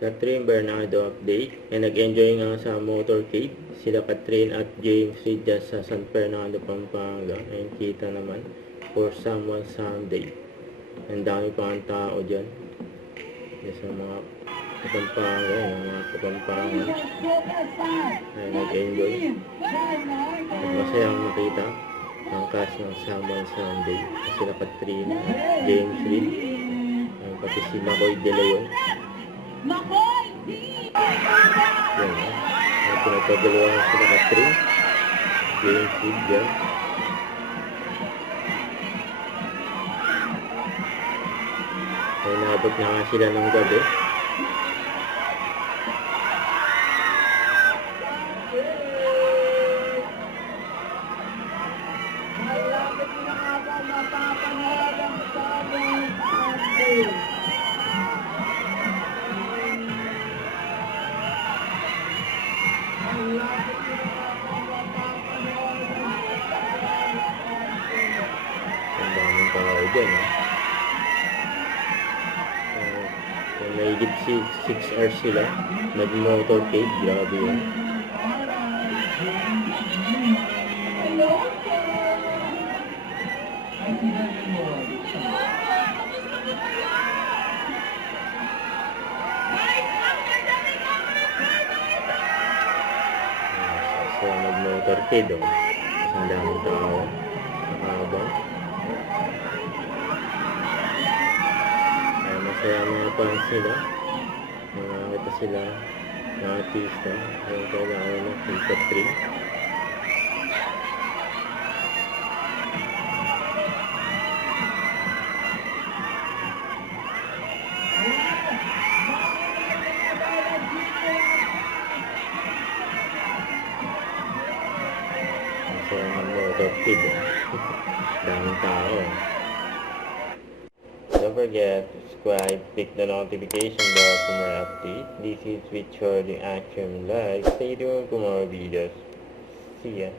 Catherine Bernardo update. Ay nag-enjoy nga sa motorcade. Sila Catherine at James Reid dyan sa San Fernando, Pampanga. Ayun, kita naman. For someone Sunday. Ang dami pa ang tao dyan. Dyan sa mga Pampanga. Yung mga Pampanga. Ayun, nag-enjoy. At masayang makita ang cast ng Someone Sunday. Sila Catherine, James Reid. Ayun, pati si Makoy De Leon. Yan, pinagkagalawan sila Catherine, James Reid dyan. Ay naabot na nga sila ng gabi. Ang daming tao dyan, mahigit 6 hours sila nag-motorcade. Grabe yun. So nag-motorcade, ang daming tao nakabang. Masaya mga fans nila. Nakakita sila na artista. Yung kailangan ng Catherine. Masaya mga motorcade. Daming tao. Don't forget to subscribe, click the notification bell for more updates. This is Richard the Action Live. Stay tuned for more videos. See ya.